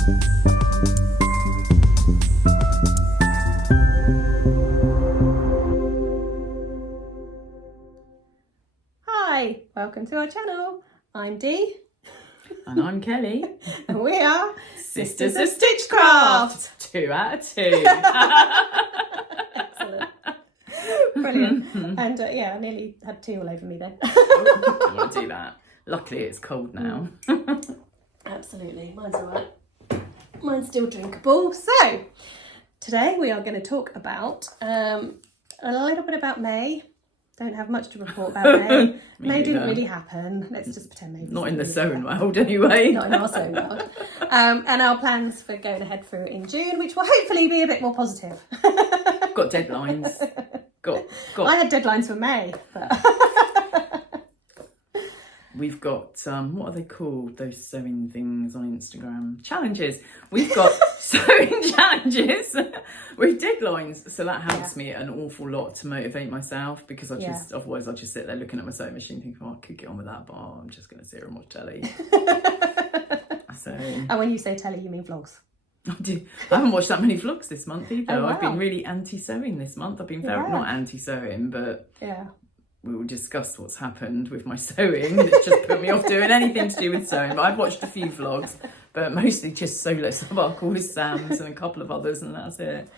Hi, welcome to our channel. I'm Dee. And I'm Kelly. And we are Sisters of Stitchcraft. 2 out of 2. Excellent. Brilliant. And yeah, I nearly had tea all over me then. I want to do that. Luckily it's cold now. Absolutely, mine's alright. Mine's still drinkable. So, today we are going to talk about a little bit about May. Don't have much to report about May. May didn't really happen. Let's just pretend May. Not in the sewing world anyway. Not in our sewing world. And our plans for going ahead through in June, which will hopefully be a bit more positive. Got deadlines. Got. I had deadlines for May. But We've got, what are they called? Those sewing things on Instagram. Challenges. We've got sewing challenges with deadlines. So that helps me an awful lot to motivate myself, because otherwise I'll just sit there looking at my sewing machine thinking, oh, I could get on with that, but I'm just going to sit here and watch telly. And when you say telly, you mean vlogs? I haven't watched that many vlogs this month either. Oh, wow. I've been really anti-sewing this month. I've been not anti-sewing, but we will discuss what's happened with my sewing. It's just put me off doing anything to do with sewing. But I've watched a few vlogs, but mostly just Solo Sparkle with Sam's and a couple of others, and that's it.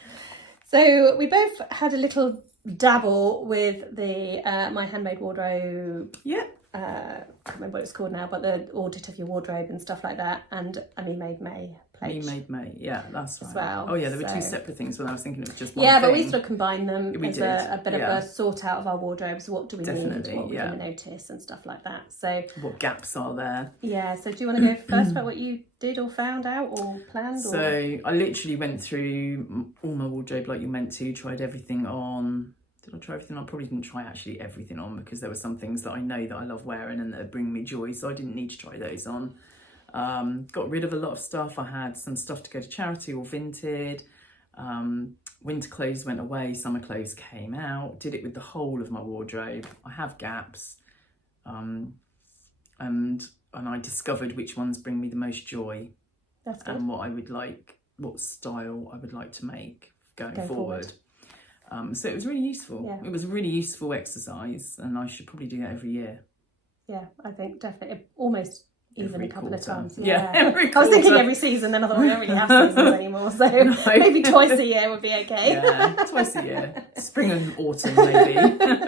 So we both had a little dabble with the My Handmade Wardrobe. Yeah. I can't remember what it's called now, but the audit of your wardrobe and stuff like that, and a Me Made May page. Me Made May, yeah, that's right. As well. Oh yeah, there were two separate things, but I was thinking it was just one thing. thing. But we sort of combined them as a bit of a sort out of our wardrobes. What do we need? What we're going to notice and stuff like that. So what gaps are there? Yeah. So do you want to go first about what you did or found out or planned? So I literally went through all my wardrobe like you meant to. Tried everything on. Did I try everything on? I probably didn't try actually everything on, because there were some things that I know that I love wearing and that bring me joy, so I didn't need to try those on. Got rid of a lot of stuff. I had some stuff to go to charity or vinted. Winter clothes went away, summer clothes came out. Did it with the whole of my wardrobe. I have gaps. And I discovered which ones bring me the most joy. That's good. And what I would like, what style I would like to make going forward. So it was really useful. Yeah. It was a really useful exercise, and I should probably do that every year. Yeah, I think definitely. Almost even every a couple quarter. of times. Yeah, every quarter. I was thinking every season, then I thought we don't really have seasons anymore, so maybe twice a year would be okay. Yeah, twice a year. Spring and autumn maybe,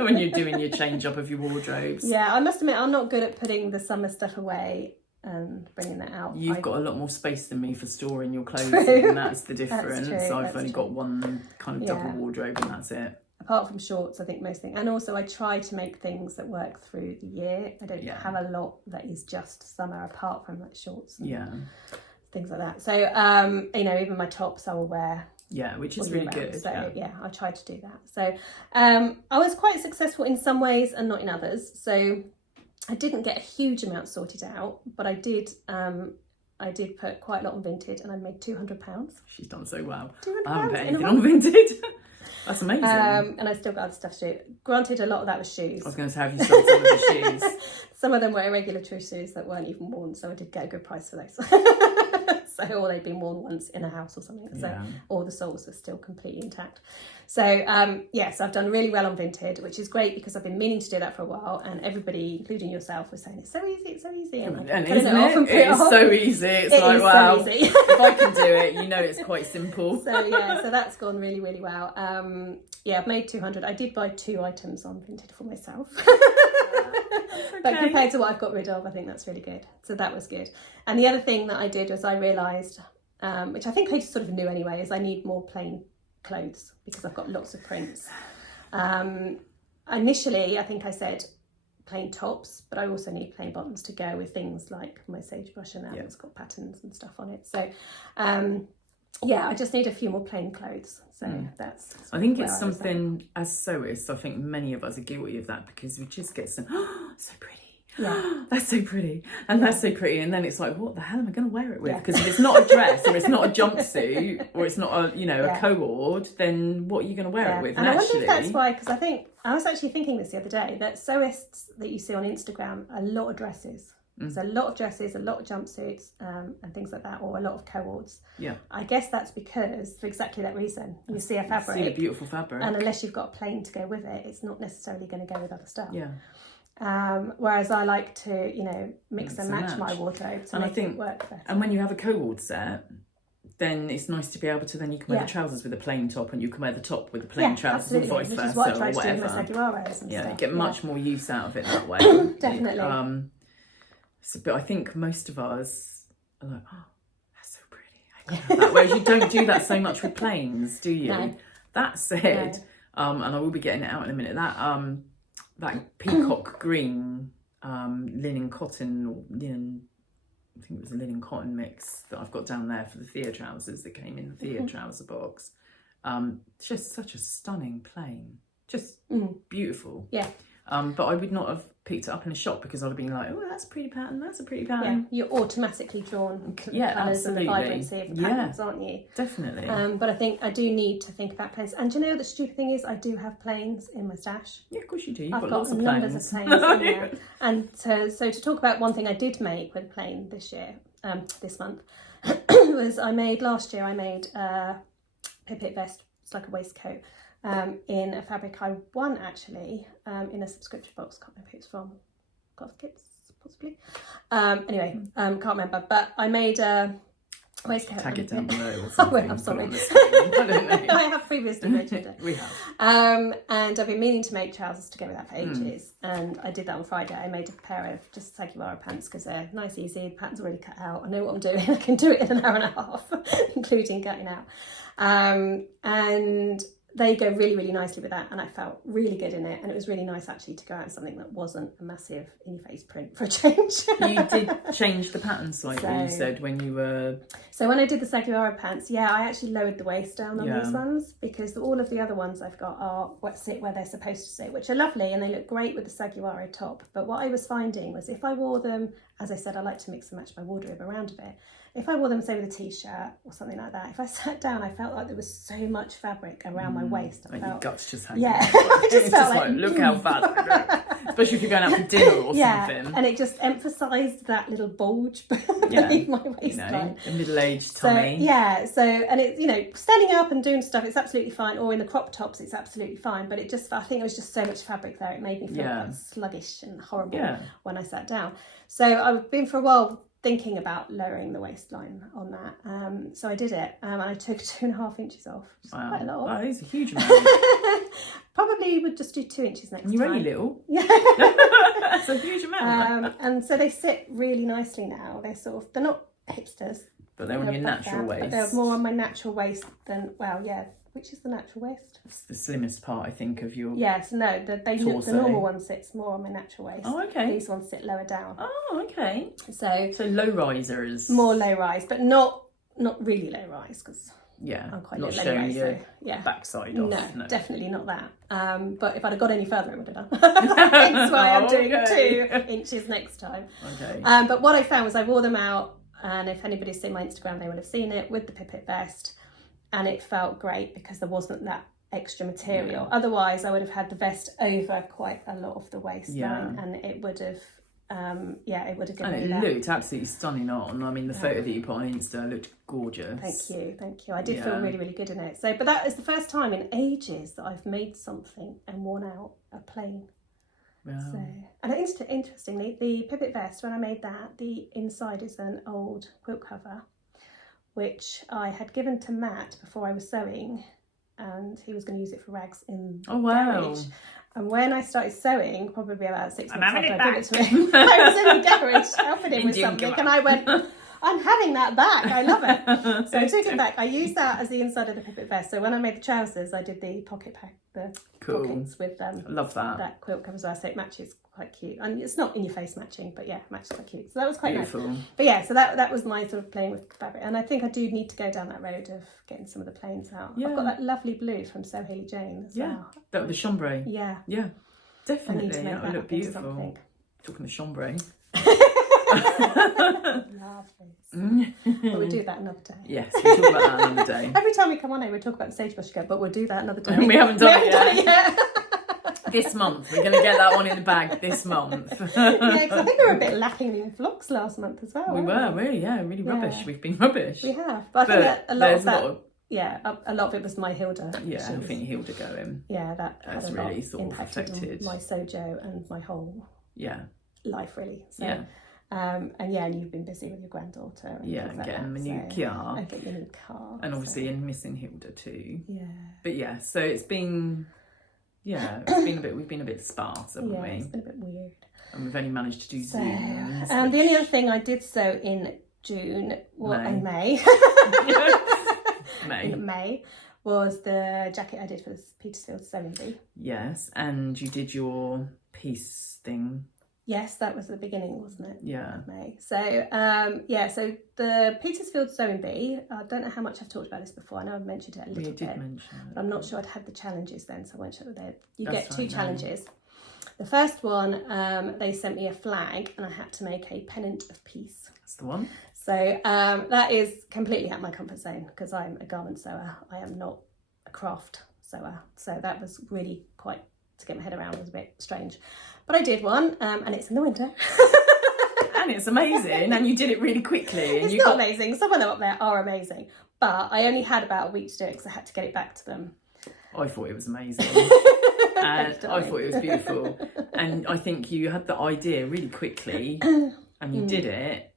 when you're doing your change up of your wardrobes. Yeah, I must admit I'm not good at putting the summer stuff away and bringing that out. You've got a lot more space than me for storing your clothes, and that's the difference. I've only got one kind of double wardrobe, and that's it. Apart from shorts, I think most things, and also I try to make things that work through the year. I don't have a lot that is just summer, apart from like shorts and things like that. So even my tops I will wear. Yeah, which is really good. So I try to do that. So I was quite successful in some ways and not in others. So I didn't get a huge amount sorted out, but I did put quite a lot on Vinted, and I made £200. She's done so well. £200 I haven't put anything on Vinted. That's amazing. And I still got other stuff to do. Granted, a lot of that was shoes. I was going to say, have you sold some of the shoes? Some of them were irregular true shoes that weren't even worn, so I did get a good price for those. Or they'd been worn once in a house or something. So all the soles were still completely intact. So so I've done really well on Vinted, which is great, because I've been meaning to do that for a while, and everybody, including yourself, was saying it's so easy, it's so easy. And isn't it? It's so easy. It's like, wow, so easy. If I can do it, you know it's quite simple. So that's gone really, really well. I've made 200. I did buy 2 items on Vinted for myself. But compared to what I've got rid of, I think that's really good. So that was good. And the other thing that I did was I realised, which I think I sort of knew anyway, is I need more plain clothes, because I've got lots of prints. Initially, I think I said plain tops, but I also need plain bottoms to go with things like my sagebrush, and that's got patterns and stuff on it. So I just need a few more plain clothes. So that's. I think it's something, as sewists, I think many of us are guilty of that, because we just get some, so pretty. Yeah, that's so pretty, and that's so pretty, and then it's like, what the hell am I going to wear it with? Because if it's not a dress, or it's not a jumpsuit, or it's not a co-ord, then what are you going to wear it with? And I wonder if that's why, because I was actually thinking this the other day, that sewists that you see on Instagram, a lot of dresses. So a lot of dresses, a lot of jumpsuits, and things like that, or a lot of co-ords. Yeah. I guess that's because, for exactly that reason, you see a fabric. See a beautiful fabric. And unless you've got a plain to go with it, it's not necessarily going to go with other stuff. Yeah. Whereas I like to, you know, mix and match my wardrobe to make it work better. And when you have a co-ord set, then it's nice to be able to, then you can wear the trousers with a plain top and you can wear the top with the plain trousers and vice versa, which is what I try to or do with whatever. my Saguaros and stuff. You get much more use out of it that way. Definitely. But I think most of us are like, oh, that's so pretty. I can't have that. Whereas you don't do that so much with plains, do you? No. That said, and I will be getting it out in a minute, that peacock green linen cotton, or linen, I think it was a linen cotton mix that I've got down there for the Thea trousers that came in the Thea trouser box. Just such a stunning plain. Just beautiful. Yeah. But I would not have picked it up in a shop because I'd have been like, oh, that's a pretty pattern, that's a pretty pattern. Yeah, you're automatically drawn to the colours absolutely. and the vibrancy of the patterns, aren't you? Definitely. But I think I do need to think about plains. And do you know the stupid thing is, I do have plains in my stash. Yeah, of course you do. You've I've got got lots of numbers of plains in there. And so to talk about one thing I did make with plain this year, this month, was last year I made a pipit vest. It's like a waistcoat. In a fabric I won actually, in a subscription box. Can't remember who it's from. Goth Kids, possibly. Anyway, can't remember. But I made a waistcoat. Tag it down below. I'm sorry. I don't know. I have previously mentioned it. We have. And I've been meaning to make trousers to go with that for ages. And I did that on Friday. I made a pair of just Saguaro pants because they're nice, easy. The pattern's already cut out. I know what I'm doing. I can do it in an hour and a half, including cutting out. And they go really, really nicely with that, and I felt really good in it, and it was really nice actually to go out in something that wasn't a massive in-your-face print for a change. You did change the pattern slightly, you said, when you were... So when I did the Saguaro pants, I actually lowered the waist down on these ones, because all of the other ones I've got are sit where they're supposed to sit, which are lovely, and they look great with the Saguaro top. But what I was finding was if I wore them, as I said, I like to mix and match my wardrobe around a bit. If I wore them, say, with a t-shirt or something like that, if I sat down, I felt like there was so much fabric around my waist. Like your guts just hanging. Yeah, I just felt like look how fat I look. Especially if you're going out for dinner or something. And it just emphasised that little bulge beneath my waistline. A middle-aged tummy. So and it's, standing up and doing stuff, it's absolutely fine. Or in the crop tops, it's absolutely fine. But I think it was just so much fabric there. It made me feel quite sluggish and horrible when I sat down. So I've been for a while thinking about lowering the waistline on that. So I did it, and I took 2.5 inches off. Wow. Quite a lot. That is a huge amount. Probably would just do 2 inches next time. You're only little. Yeah. That's a huge amount. And so they sit really nicely now. They're not hipsters. But they're on your natural waist. But they're more on my natural waist than, which is the natural waist? It's the slimmest part, I think, of your Yes, no, the normal one sits more on my natural waist. Oh, okay. These ones sit lower down. Oh, okay. So low risers. More low rise, but not really low rise, because I'm quite not low showing rise. your So, backside off. No, definitely not that. But if I'd have got any further, it would have done. That's why I'm doing 2 inches next time. Okay. But what I found was I wore them out, and if anybody's seen my Instagram, they would have seen it with the pipit vest. And it felt great because there wasn't that extra material. Otherwise, I would have had the vest over quite a lot of the waistline, and it would have, it would have given And it looked absolutely stunning on. I mean, the photo that you put on Insta looked gorgeous. Thank you. I did feel really, really good in it. So, but that is the first time in ages that I've made something and worn out a plain. Wow. So, and interestingly, the pipit vest, when I made that, the inside is an old quilt cover, which I had given to Matt before I was sewing, and he was going to use it for rags in the garage. And when I started sewing, probably about 6 months after I gave it to him, I was in the garage helping him with something, and I went, I'm having that back, I love it. So I took it back. I used that as the inside of the pipit vest. So when I made the trousers, I did the pockets with love that quilt cover as well, so it matches quite cute. And it's not in your face matching, but it matches quite cute. So that was quite beautiful. Nice. But so that was my sort of playing with fabric. And I think I do need to go down that road of getting some of the plains out. Yeah. I've got that lovely blue from So Haley Jane as well. That with the chambray. Yeah. Yeah. Definitely. That would look beautiful. Something. Talking the chambray. Lovely. But we'll do that another day. Yes, we'll talk about that another day. Every time we come on here, we talk about the sagebrush again, but we'll do that another day. We haven't done it yet. This month. We're going to get that one in the bag this month. Yeah, because I think we were a bit lacking in vlogs last month as well. We were, really rubbish. We've been rubbish. We have. But I think that a lot of that... Yeah, a lot of it was my Hilda. Yeah, I think Hilda going. Yeah, that's really sort of affected my sojo and my whole life, really. So, yeah. And you've been busy with your granddaughter. And and like getting that, a new car. And getting a new car. And obviously and missing Hilda too. Yeah. But yeah, so it's been, we've been a bit sparse, haven't we? It's been a bit weird. And we've only managed to do Zooms. And the only other thing I did sew in June, in May. In May was the jacket I did for the Petersfield Sewing Bee. Yes, and you did your piece thing. Yes, that was the beginning, wasn't it? Yeah. Of May. So, so the Petersfield Sewing Bee, I don't know how much I've talked about this before. I know I've mentioned it a little bit. You did mention it. But I'm not sure I'd had the challenges then, so I won't show you there. You That's get two challenges. The first one, they sent me a flag and I had to make a pennant of peace. That's the one. So that is completely out of my comfort zone because I'm a garment sewer. I am not a craft sewer. So that was really quite, to get my head around, was a bit strange. But I did one and it's in the window. And it's amazing. And you did it really quickly. And it's not amazing. Some of them up there are amazing. But I only had about a week to do it because I had to get it back to them. I thought it was amazing. And I thought it was beautiful. And I think you had the idea really quickly and you did it.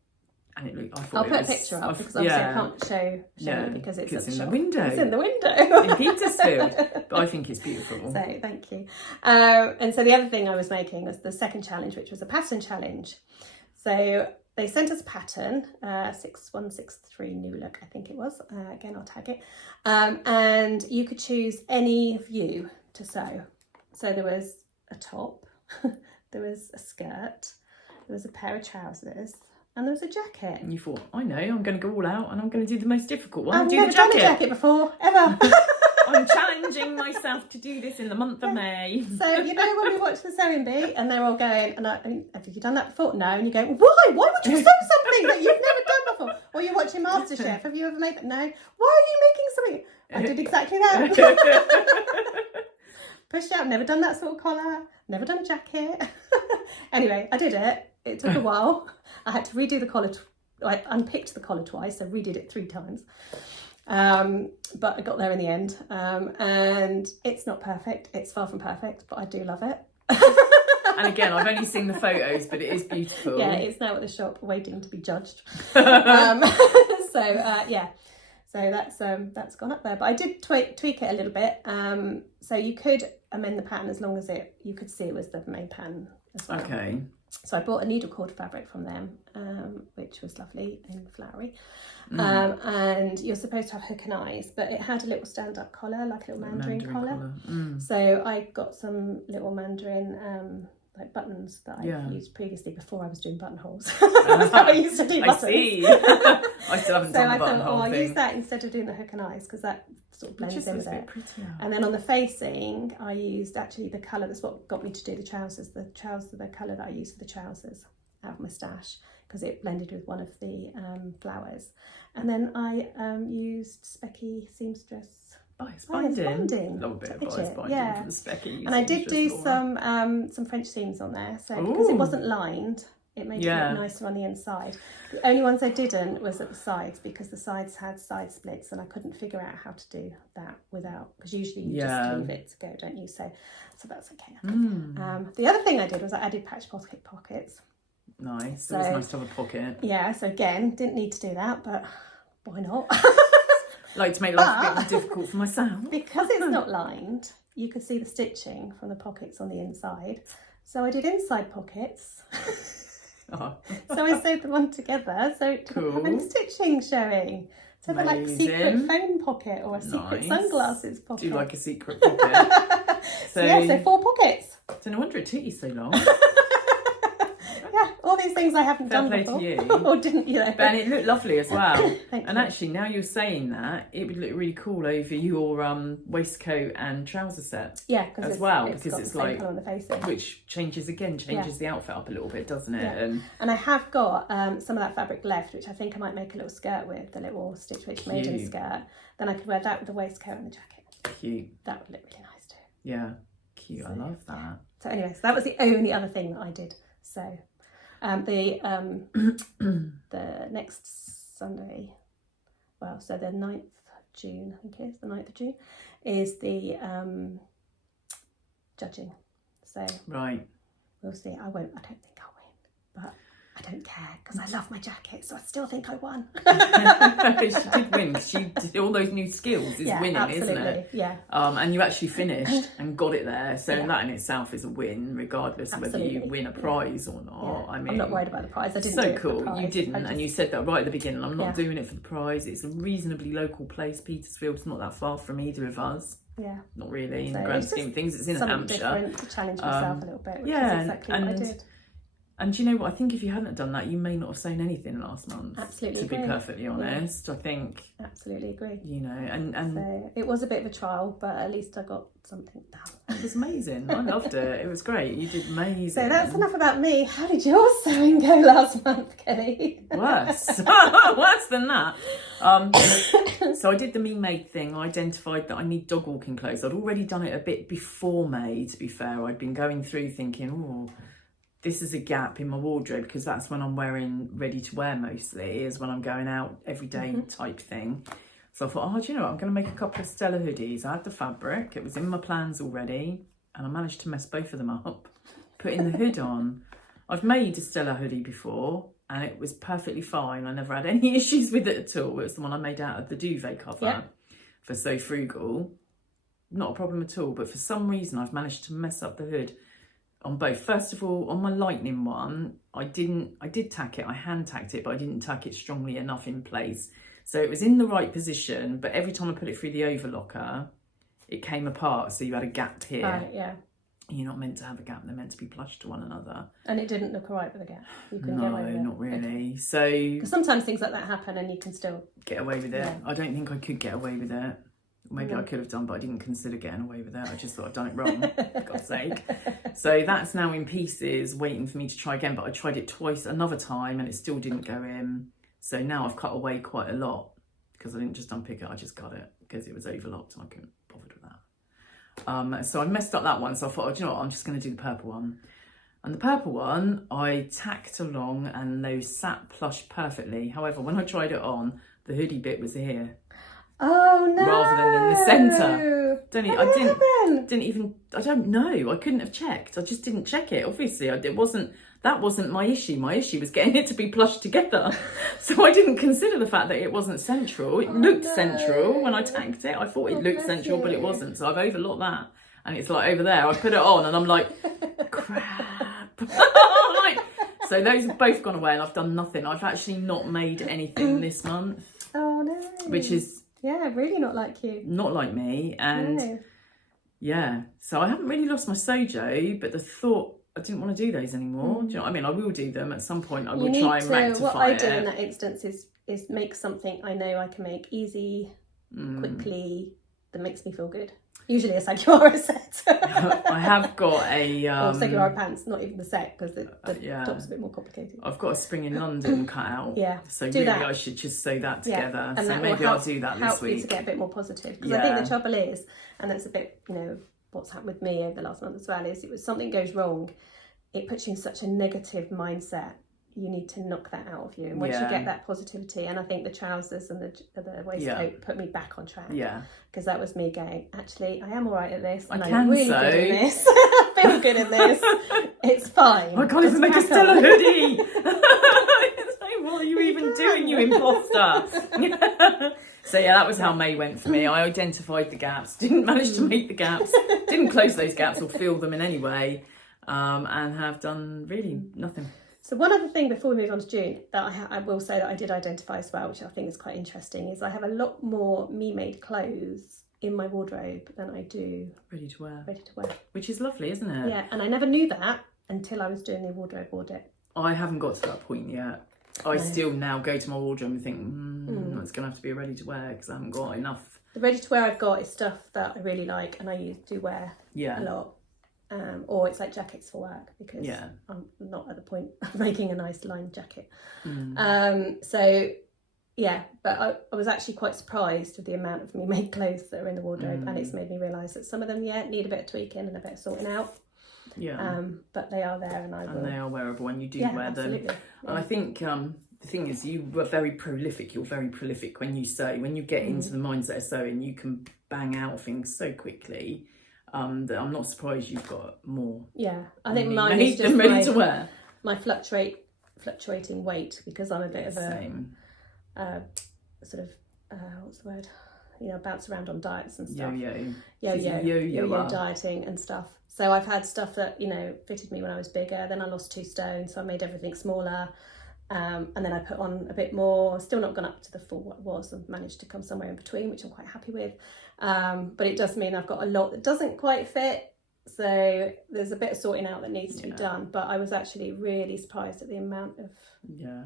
And it looked, I'll put a picture up because obviously I can't show it because it's in the window. It's in the window. In Petersfield. But I think it's beautiful. So thank you. And so the other thing I was making was the second challenge, which was a pattern challenge. So they sent us a pattern, 6163 New Look, I think it was. Again, I'll tag it. And you could choose any view to sew. So there was a top, there was a skirt, there was a pair of trousers, and there was a jacket. And you thought, I know, I'm going to go all out and I'm going to do the most difficult one. I've never done a jacket before, ever. I'm challenging myself to do this in the month of May. So, you know, when we watch the Sewing Bee and they're all going, and I mean, have you done that before? No. And you go, why? Why would you sew something that you've never done before? Or you're watching MasterChef. Have you ever made that? No. Why are you making something? I did exactly that. Pushed out, never done that sort of collar, never done a jacket. Anyway, I did it. It took a while. I had to redo the collar. I unpicked the collar twice, so redid it 3 times. But I got there in the end. And it's not perfect. It's far from perfect, but I do love it. And again, I've only seen the photos, but it is beautiful. Yeah, it's now at the shop waiting to be judged. So that's gone up there. But I did tweak it a little bit. So you could amend the pattern as long as you could see it was the main pattern as well. Okay. So I bought a needle cord fabric from them, which was lovely and flowery. And you're supposed to have hook and eyes, but it had a little stand-up collar, like a little mandarin collar. So I got some little mandarin like buttons that I used previously before I was doing buttonholes. That's how I used to do buttons. I see. I still haven't done the buttonhole thing. I'll use that instead of doing the hook and eyes because that sort of blends in with it. Prettier. And then on the facing, I used actually the colour. That's what got me to do the trousers. The colour that I used for the trousers out of my stash because it blended with one of the flowers. And then I used Specky Seamstress. Bias binding. Love a bit of bias binding for the specky. And I did do some French seams on there. So because it wasn't lined, it made it look nicer on the inside. The only ones I didn't was at the sides because the sides had side splits and I couldn't figure out how to do that without, because usually you just leave it to go, don't you? So that's okay. The other thing I did was I added patch pockets. Nice. So, it was nice to have a pocket. Yeah, so again, didn't need to do that, but why not? Like to make life a bit more difficult for myself. Because it's not lined, you could see the stitching from the pockets on the inside. So I did inside pockets. So I sewed them on together so it didn't have any stitching showing. So they're like a secret phone pocket or a secret sunglasses pocket. Do you like a secret pocket? So 4 pockets. So no wonder it took you so long. Yeah, all these things I haven't done before. Fair play to you. Or didn't, you know. And it looked lovely as well. Thank you. And actually, now you're saying that, it would look really cool over your waistcoat and trouser set. Yeah, because it's like on the facing, which changes the outfit up a little bit, doesn't it? Yeah. And I have got some of that fabric left, which I think I might make a little skirt with, the little Stitch Rich Maiden skirt. Then I could wear that with the waistcoat and the jacket. Cute. That would look really nice too. Yeah. Cute, I love that. So anyway, so that was the only other thing that I did. So the next Sunday, well, so the 9th of June, I think it is, the 9th of June, is the judging. So right, we'll see. I don't think I'll win, but I don't care because I love my jacket, so I still think I won. She did win. She did all those new skills. Is winning, absolutely. isn't it? Yeah. And you actually finished and got it there. So that in itself is a win, regardless of whether you win a prize or not. Yeah. I mean, I'm not worried about the prize. I didn't. So do it cool. for the prize. You didn't, and you said that right at the beginning. I'm not doing it for the prize. It's a reasonably local place. Petersfield's not that far from either of us. Yeah. Not really in So the grand scheme of things. It's in Hampshire. Different to challenge yourself a little bit. Which is exactly what I did. And do you know what? I think if you hadn't done that, you may not have sown anything last month. Absolutely To agree. be perfectly honest, I think. Absolutely agree. You know, and so it was a bit of a trial, but at least I got something done. It was amazing. I loved it. It was great. You did amazing. So that's enough about me. How did your sewing go last month, Kelly? Worse. Worse than that. So I did the Me Made thing. I identified that I need dog walking clothes. I'd already done it a bit before May, to be fair. I'd been going through thinking, oh, this is a gap in my wardrobe because that's when I'm wearing ready to wear mostly, is when I'm going out every day type thing. So I thought, oh, do you know what? I'm going to make a couple of Stella hoodies. I had the fabric. It was in my plans already. And I managed to mess both of them up, putting the hood on. I've made a Stella hoodie before and it was perfectly fine. I never had any issues with it at all. It was the one I made out of the duvet cover for So Frugal. Not a problem at all. But for some reason, I've managed to mess up the hood on both. First of all, on my lightning one, I did tack it. I hand tacked it, but I didn't tack it strongly enough in place. So it was in the right position, but every time I put it through the overlocker, it came apart. So you had a gap here. Right, yeah. You're not meant to have a gap. They're meant to be plush to one another. And it didn't look all right with a gap. You couldn't get away with it. No, not really. So because sometimes things like that happen and you can still get away with it. I don't think I could get away with it. Maybe I could have done, but I didn't consider getting away with it. I just thought I'd done it wrong, for God's sake. So that's now in pieces, waiting for me to try again. But I tried it twice, another time, and it still didn't go in. So now I've cut away quite a lot because I didn't just unpick it. I just cut it because it was overlocked and I couldn't bother with that. So I messed up that one. So I thought, oh, do you know what? I'm just going to do the purple one. And the purple one, I tacked along and those sat plush perfectly. However, when I tried it on, the hoodie bit was here. Oh no! Rather than in the centre. I don't know. I couldn't have checked. I just didn't check it. Obviously, that wasn't my issue. My issue was getting it to be plushed together. So I didn't consider the fact that it wasn't central. It looked central when I tagged it. I thought it looked central, but it wasn't. So I've overlooked that. And it's like over there. I put it on and I'm like, crap. So those have both gone away and I've done nothing. I've actually not made anything this month. Oh no. Which is really not like you. Not like me. And so I haven't really lost my sojo, but the thought, I didn't want to do those anymore. Do you know what I mean? I will do them at some point. I will try and rectify what I it. do in that instance is make something I know I can make easy, quickly, that makes me feel good. Usually a Saguara set. I have got a... or Saguara pants, not even the set, because the top's a bit more complicated. I've got a Spring in London cut out. So do really that. I should just sew that together. And so that maybe I'll do that this help week. you to get a bit more positive. Because I think the trouble is, and that's a bit, what's happened with me over the last month as well, is something goes wrong, it puts you in such a negative mindset. You need to knock that out of you. And once you get that positivity, and I think the trousers and the waistcoat put me back on track. Yeah. Because that was me going, actually, I am all right at this. And I'm really good in this. I feel good in this. It's fine. I can't even make a Stella hoodie. It's like, what are you even doing, you imposter? So yeah, that was how May went for me. I identified the gaps, didn't manage to make the gaps, didn't close those gaps or fill them in any way, and have done really nothing. So one other thing before we move on to June that I will say that I did identify as well, which I think is quite interesting, is I have a lot more me-made clothes in my wardrobe than I do ready to wear. Which is lovely, isn't it? Yeah, and I never knew that until I was doing the wardrobe audit. I haven't got to that point yet. I still now go to my wardrobe and think, it's going to have to be a ready to wear because I haven't got enough. The ready to wear I've got is stuff that I really like and I do wear a lot. Or it's like jackets for work because I'm not at the point of making a nice lined jacket. So yeah, but I was actually quite surprised with the amount of me-made clothes that are in the wardrobe, and it's made me realise that some of them, need a bit of tweaking and a bit of sorting out. Yeah. But they are there, and they are wearable, and you do wear absolutely. them. Yeah. And I think the thing is, you were very prolific. You're very prolific when you sew. When you get into the mindset of sewing, you can bang out things so quickly that I'm not surprised you've got more. Yeah, I think mine is just ready to wear. My fluctuating weight, because I'm a bit of a sort of what's the word? Bounce around on diets and stuff. Yo-yo dieting and stuff. So I've had stuff that fitted me when I was bigger. Then I lost 2 stone, so I made everything smaller. And then I put on a bit more. Still not gone up to the full what it was. I've managed to come somewhere in between, which I'm quite happy with. But it does mean I've got a lot that doesn't quite fit. So there's a bit of sorting out that needs to be done. But I was actually really surprised at the amount of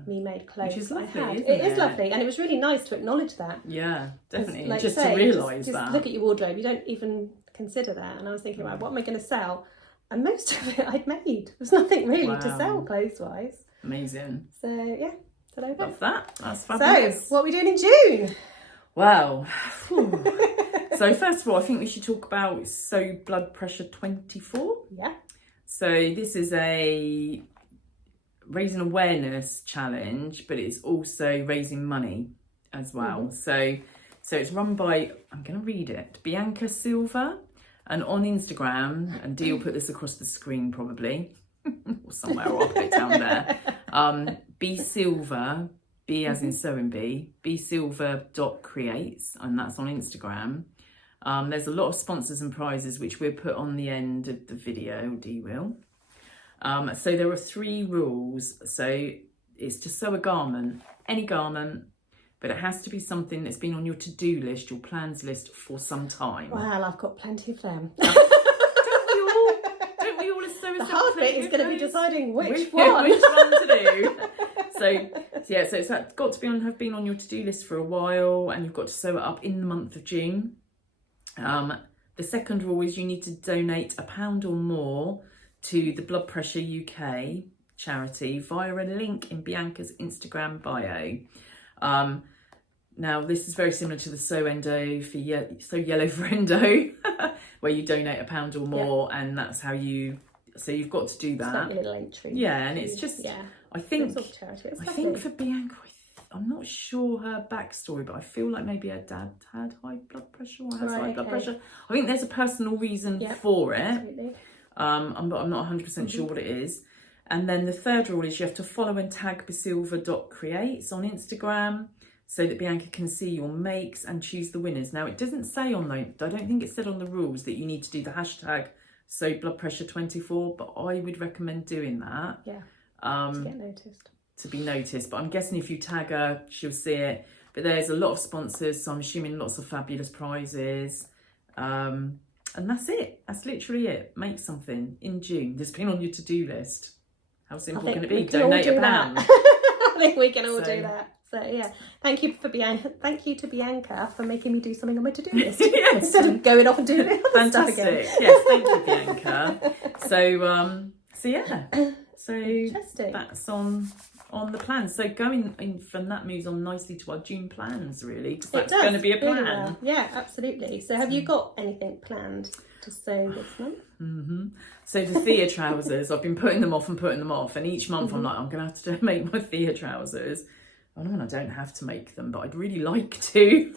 me-made clothes I had. It is lovely, and it was really nice to acknowledge that. Yeah, definitely. Like just to realise that. Just look at your wardrobe. You don't even consider that. And I was thinking, right, what am I going to sell? And most of it I'd made. There was nothing really to sell clothes-wise. Amazing. So yeah, so there we go. Love that. That's fabulous. So what are we doing in June? Wow. So first of all, I think we should talk about Sew Blood Pressure 24. Yeah. So this is a raising awareness challenge, but it's also raising money as well. So it's run by, I'm going to read it, Bianca Silva, and on Instagram, and Dee will put this across the screen probably, or somewhere, or I'll put it down there. B Silva, B as in sewing bee, bsilva.creates, and that's on Instagram. There's a lot of sponsors and prizes which we'll put on the end of the video, Dee will. So there are 3 rules. So it's to sew a garment, any garment, but it has to be something that's been on your to-do list, your plans list for some time. Well, I've got plenty of them. Don't we all sew? The hard bit is going to be deciding which one to do. So it's got to have been on your to-do list for a while, and you've got to sew it up in the month of June. The second rule is you need to donate £1 or more to the Blood Pressure UK charity via a link in Bianca's Instagram bio. Now this is very similar to the Sew Yellow for Endo, where you donate £1 or more, and that's how you've got to do that. It's like a little entry. Yeah, and it's just I think for Bianca, I'm not sure her backstory, but I feel like maybe her dad had high blood pressure or has high blood pressure. I think there's a personal reason for it. Absolutely. I'm not 100% sure what it is. And then the third rule is you have to follow and tag bsilva.creates on Instagram so that Bianca can see your makes and choose the winners. Now, it doesn't say on I don't think it said on the rules that you need to do the hashtag So Blood Pressure 24, but I would recommend doing that. Yeah. To get noticed. To be noticed, but I'm guessing if you tag her, she'll see it. But there's a lot of sponsors, so I'm assuming lots of fabulous prizes. And that's it. That's literally it. Make something in June. That's been on your to-do list. How simple can it be? Donate £1. I think we can all do that. So yeah, thank you to Bianca for making me do something on my to-do list instead of going off and doing it. Fantastic. Yes, thank you, Bianca. So that's on the plans. So going in from that moves on nicely to our June plans, really, because that's going to be a plan. Really well. Yeah, absolutely. So have you got anything planned to sew this month? So the Thea trousers, I've been putting them off, and each month I'm like, I'm going to have to make my Thea trousers. I know I don't have to make them, but I'd really like to.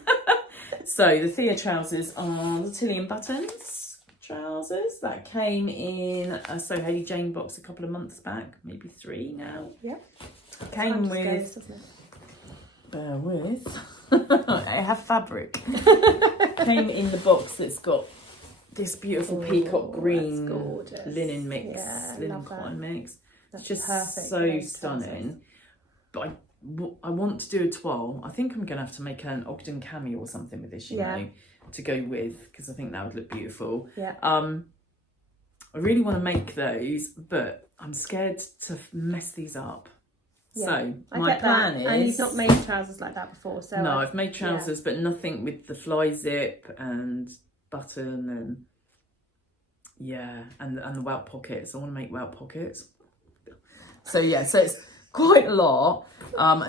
So the Thea trousers are the Tillian buttons trousers that came in a So Hayley Jane box a couple of months back, maybe 3 now. Yeah. Came with, bear with, I have fabric. Came in the box that's got this beautiful peacock green linen mix, linen cotton mix. It's just so stunning. But I want to do a toile. I think I'm going to have to make an Ogden cami or something with this, you know, to go with, because I think that would look beautiful. Yeah. I really want to make those, but I'm scared to mess these up. Yeah, so my plan is... And you've not made trousers like that before, so... No, I've made trousers, but nothing with the fly zip and button and... Yeah, and the welt pockets. I want to make welt pockets. So yeah, so it's quite a lot.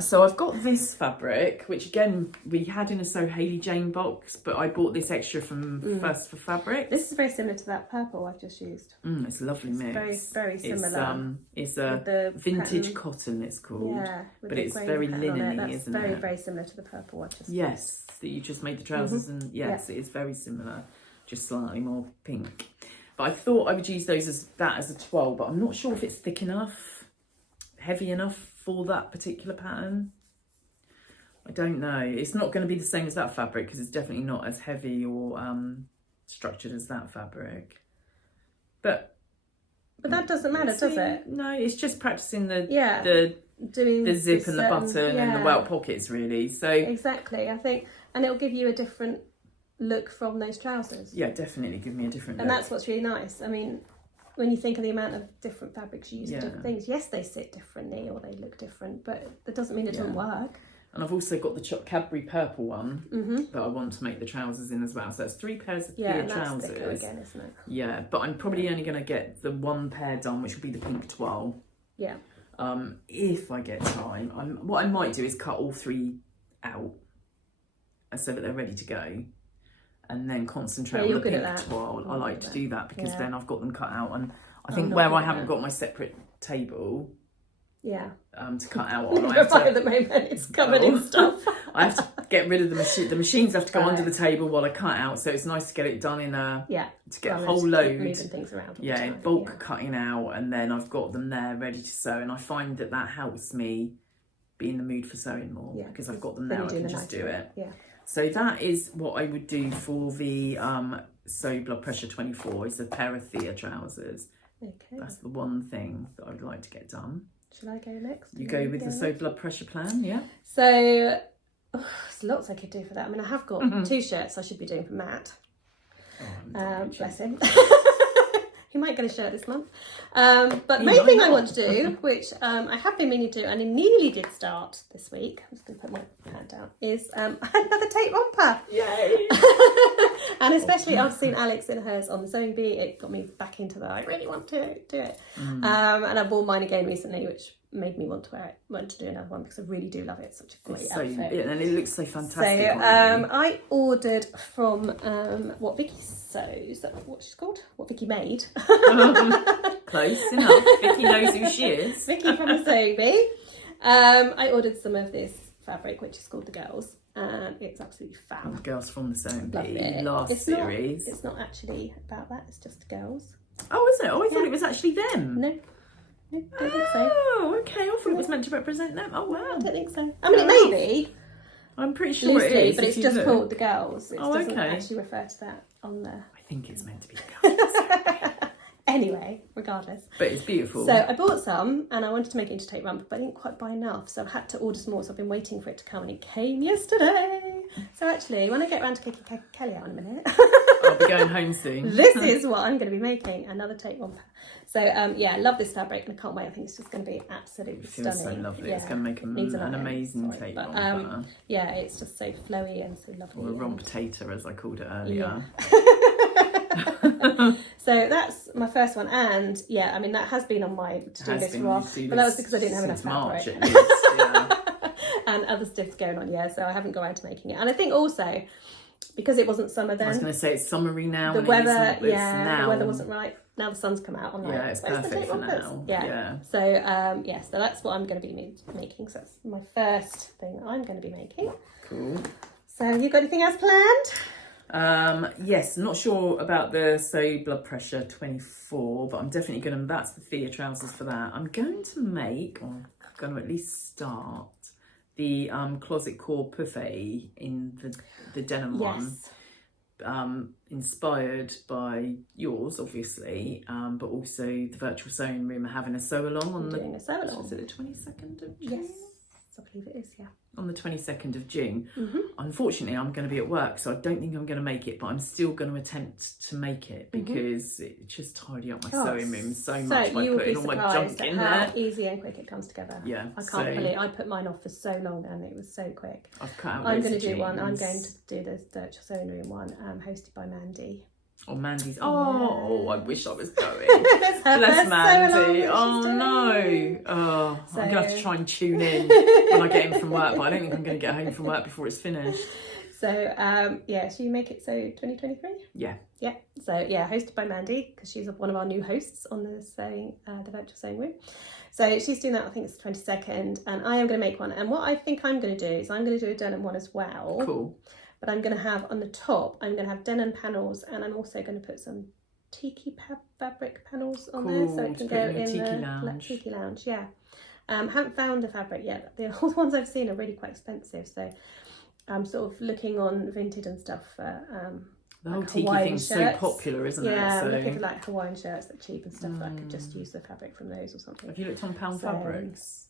So I've got this fabric, which again we had in a So Hayley Jane box, but I bought this extra from First for Fabric. This is very similar to that purple I've just used. It's a lovely mix. Very, very similar. It's a vintage cotton, it's called. Yeah, but it's very linen-y, isn't very, it? very similar to the purple I just Yes, that you just made the trousers, and yes, it is very similar, just slightly more pink. But I thought I would use those as a 12, but I'm not sure if it's thick enough, heavy enough for that particular pattern. I don't know. It's not going to be the same as that fabric because it's definitely not as heavy or structured as that fabric. But that doesn't matter, does it? No, it's just practicing the zip and the button and the welt pockets, really. So exactly, I think, and it'll give you a different look from those trousers. Yeah, definitely give me a different and look. That's what's really nice. I mean, when you think of the amount of different fabrics you use for different things, yes, they sit differently or they look different, but that doesn't mean it doesn't work. And I've also got the Cadbury purple one that I want to make the trousers in as well. So that's 3 pairs of clear trousers. Thicker again, isn't it? Yeah, but I'm probably only going to get the 1 pair done, which will be the pink toile. Yeah. If I get time, what I might do is cut all 3 out so that they're ready to go, and then concentrate on the pink toile. I like to do that because then I've got them cut out, and I think where I haven't got my separate table. Yeah. To cut out on. At the moment, it's covered in stuff. I have to get rid of the machine. The machines have to go under the table while I cut out, so it's nice to get it done in to get a whole load. Moving things around. Bulk cutting out, and then I've got them there ready to sew, and I find that helps me be in the mood for sewing more because I've got them there. I can just do it. Yeah. So that is what I would do for the Sew Blood Pressure 24. Is a pair of Thea trousers. Okay. That's the one thing that I would like to get done. Shall I go next? You go with the Sew Blood Pressure plan, yeah? So, there's lots I could do for that. I mean, I have got 2 shirts I should be doing for Matt. Bless him. He might get a shirt this month. But the main thing I want to do, which I have been meaning to do, and it nearly did start this week, I'm just going to put my hand down, is another tape romper. Yay! And especially after seeing Alex in hers on the Sewing Bee, it got me back into that. I really want to do it. And I bought mine again recently, which made me want to do another one because I really do love it. It's such a great outfit. Yeah, and it looks so fantastic. So I ordered from what Vicky sews, what she's called, what Vicky made. Close enough. Vicky knows who she is. Vicky from the Sewing Bee. I ordered some of this fabric, which is called The Girls, and it's absolutely fab. The Girls from the Sewing Bee, last series. It's not actually about that, it's just girls. Oh, is it? Oh, I thought it was actually them. No, I don't think so. Oh, okay. I thought it was meant to represent them. Oh, wow. I don't think so. I mean, it may be. I'm pretty sure it is. But it's just called The Girls. It doesn't actually refer to that on there. I think it's meant to be The Girls. Anyway, regardless. But it's beautiful. So I bought some and I wanted to make it into tape romper, but I didn't quite buy enough. So I had to order some more. So I've been waiting for it to come and it came yesterday. So actually, when I get around to kicking Kelly out in a minute. I'll be going home soon. This is what I'm going to be making, another tape romper. So I love this fabric and I can't wait. I think it's just going to be absolutely stunning. It feels so lovely. It's going to make an amazing tape romper. Yeah, it's just so flowy and so lovely. Or a romp-tater, as I called it earlier. Yeah. So that's my first one, and I mean that has been on my to-do list for a while, but that was because I didn't have enough fabric. March, at least, and other stuff's going on, so I haven't got around to making it. And I think also because it wasn't summer then. I was going to say it's summery now. The weather, the weather wasn't right. Now the sun's come out. I'm like, it's perfect for now. Yeah. So so that's what I'm going to be making. So that's my first thing that I'm going to be making. Cool. So you got anything else planned? Yes, not sure about the Sew Blood Pressure 24, but I'm definitely that's the Thea trousers for that. I'm going to make, or I'm going to at least start, the Closet Core Buffet in the denim one. Inspired by yours, obviously, but also the Virtual Sewing Room are having a sew along on the 22nd of June? Yes, I believe it is, on the 22nd of June. Unfortunately, I'm going to be at work, so I don't think I'm going to make it, but I'm still going to attempt to make it because it just tidy up my sewing room so much by putting all my junk in there. How easy and quick it comes together. Yeah, I can't believe I put mine off for so long and it was so quick. I've cut out I'm going to do one. I'm going to do the Virtual Sewing Room one, hosted by Mandy. Oh, Mandy's. Oh, I wish I was going. Bless Mandy. Oh no. Oh, so, I'm gonna have to try and tune in when I get in from work, but I don't think I'm gonna get home from work before it's finished. So yeah, so you make it so 2023. Yeah. So yeah, hosted by Mandy, because she's one of our new hosts on the virtual sewing room. So she's doing that. I think it's the 22nd, and I am going to make one. And what I think I'm going to do is I'm going to do a denim one as well. Cool. But I'm going to have on the top, I'm going to have denim panels, and I'm also going to put some tiki fabric panels on there, so it can go in the tiki lounge. Yeah. Haven't found the fabric yet. All the ones I've seen are really quite expensive, so I'm sort of looking on Vinted and stuff for the whole like tiki Hawaiian thing's shirts. so popular, isn't it? Yeah, So... I'm looking for like Hawaiian shirts that are cheap and stuff that I could just use the fabric from those or something. Have you looked on Pound Fabrics?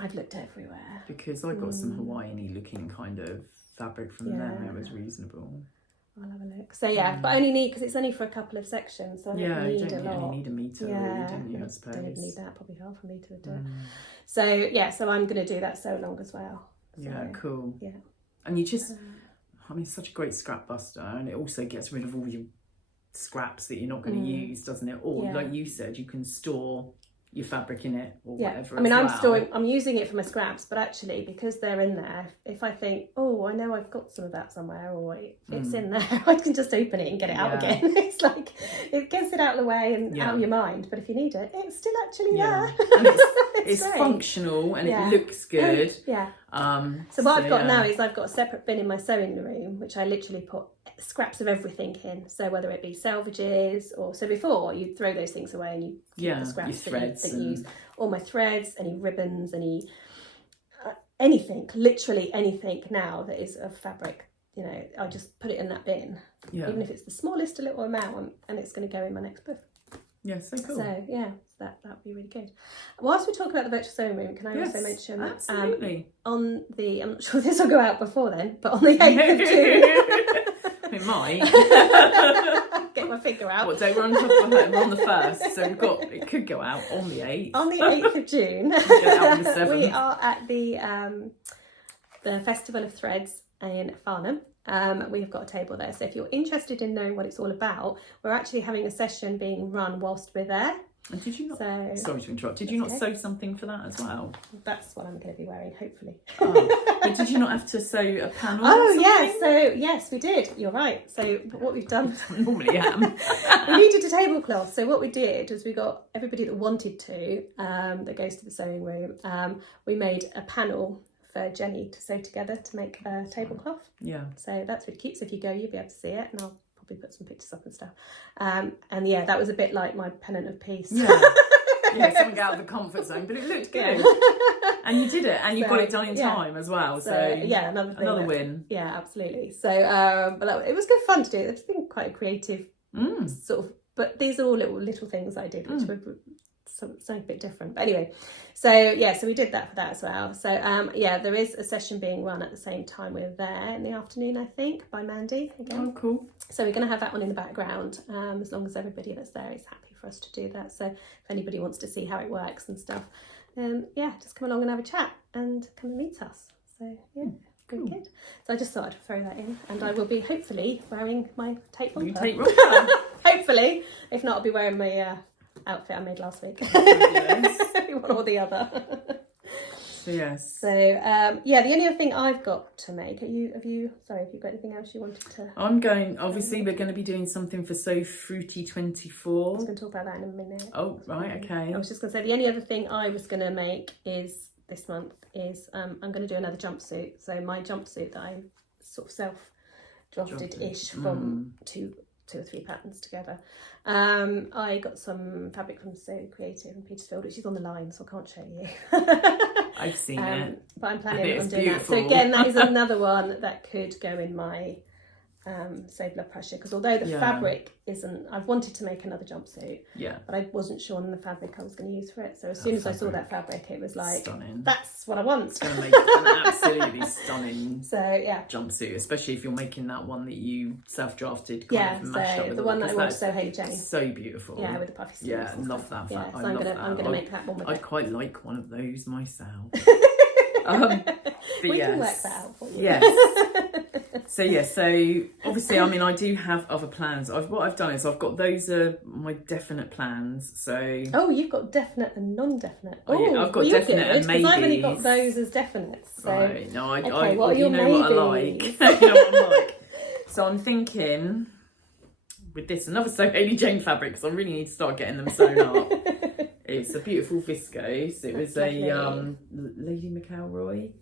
I've looked everywhere. Because I got some Hawaiian-y looking kind of fabric from them. It was reasonable. I'll have a look. So yeah, but I only need, because it's only for a couple of sections, so I don't need a lot. You only need a metre, really, don't you, I suppose? Don't even need that, probably half a metre to do it. So yeah, so I'm going to do that sew along as well. So, yeah, cool. Yeah. And you just, I mean, it's such a great scrap buster, and it also gets rid of all your scraps that you're not going to use, doesn't it? Or like you said, you can store your fabric in it or whatever. I mean, I'm using it for my scraps, but actually because they're in there, if I think, oh, I know I've got some of that somewhere, or it's in there, I can just open it and get it out again. It's like, it gets it out of the way and out of your mind, but if you need it, it's still actually there. And it's functional and it looks good. So what I've got now is I've got a separate bin in my sewing room, which I literally put scraps of everything in. So whether it be salvages, or so before you'd throw those things away and you keep the scraps that you use. All my threads, any ribbons, any anything, literally anything now that is of fabric, you know, I just put it in that bin, even if it's the smallest little amount, and it's going to go in my next book. Yeah, so cool. So yeah, that'd be really good. Whilst we talk about the virtual sewing room, can I also mention on the, I'm not sure this will go out before then, but on the 8th of June. It might. Get my finger out. What day we're on? We're on the 1st, so it could go out on the 8th. On the 8th of June, on the 7th. We are at the Festival of Threads in Farnham. We've got a table there, so if you're interested in knowing what it's all about, we're actually having a session being run whilst we're there. And did you not? Sorry to interrupt. Did you not sew something for that as well? That's what I'm going to be wearing, hopefully. But did you not have to sew a panel? Oh yeah, so yes, we did. You're right. So what we've done, normally am. We needed a tablecloth. So what we did was we got everybody that wanted to, that goes to the sewing room. We made a panel for Jenny to sew together to make a tablecloth. Yeah. So that's really cute. So if you go, you'll be able to see it, and I'll put some pictures up and stuff. And yeah, that was a bit like my pennant of peace. Yeah, something out of the comfort zone, but it looked good. And you did it, and you got it done in time as well. So yeah, another win. Yeah, absolutely. So but it was good fun to do. It's been quite a creative sort of, but these are all little things I did, which were something a bit different. But anyway, so yeah, so we did that for that as well. So yeah, there is a session being run at the same time. We're there in the afternoon, I think, by Mandy again. Oh, cool. So we're going to have that one in the background, as long as everybody that's there is happy for us to do that. So if anybody wants to see how it works and stuff, yeah, just come along and have a chat and come and meet us. So yeah. Good. So I just thought I'd throw that in, and I will be hopefully wearing my tape romper. Hopefully, if not, I'll be wearing my outfit I made last week. One or the other. Yes. So yeah, the only other thing I've got to make. Have you got anything else you wanted to? I'm going. Obviously, we're going to be doing something for So Fruity 24. I was going to talk about that in a minute. Oh right, okay. I was just going to say the only other thing I was going to make is this month is I'm going to do another jumpsuit. So my jumpsuit that I sort of self drafted-ish from two or three patterns together. I got some fabric from So Creative in Petersfield, which is on the line, so I can't show you. I've seen it, but I'm planning on doing beautiful. That. So again, that is another one that could go in my Save Blood Pressure, because although the fabric isn't, I've wanted to make another jumpsuit, but I wasn't sure on the fabric I was going to use for it. So as soon as I saw that fabric, it was like, stunning. That's what I want. It's going to make an absolutely stunning jumpsuit, especially if you're making that one that you self-drafted kind of mash up with the one that I want to sew Haley Jane. So beautiful. Yeah, with the puffy sleeves. Yeah, I love that. Yeah, so I'm going to make that one with I'd quite like one of those myself. We can work that out for you. Yes. So yeah, so obviously, I mean, I do have other plans. What I've done is I've got those are my definite plans. So you've got definite and non-definite. Yeah, I've got definite and maybes. Because I've only got those as definite. So. Right, no, Okay, what are your what I like. You know what I like. So I'm thinking with this another So Hailey Jane fabric because I really need to start getting them sewn up. It's a beautiful viscose. It was a Lady McElroy.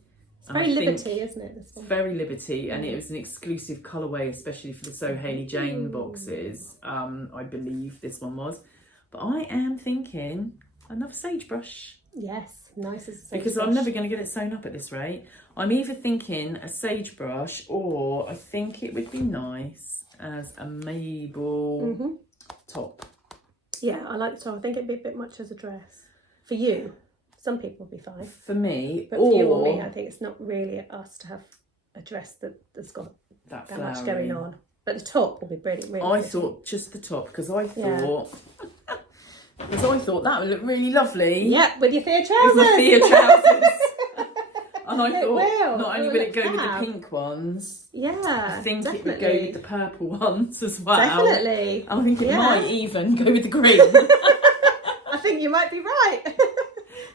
It's very Liberty, isn't it? This one? Very Liberty, and it was an exclusive colourway, especially for the So Hailey Jane boxes. I believe this one was, but I am thinking another sagebrush. Yes, nice as a sagebrush. Because I'm never going to get it sewn up at this rate. I'm either thinking a sagebrush, or I think it would be nice as a Mabel top. Yeah, I like the top. I think it'd be a bit much as a dress for you. Some people will be fine. For me, but for you or me, I think it's not really us to have a dress that's got that much going on. But the top will be brilliant. Really I thought just the top because I thought that would look really lovely. Yeah, with your Thea trousers. With my Thea trousers. And I thought not only will it go with the pink ones, I think it would go with the purple ones as well. Definitely. And I think it might even go with the green. I think you might be right.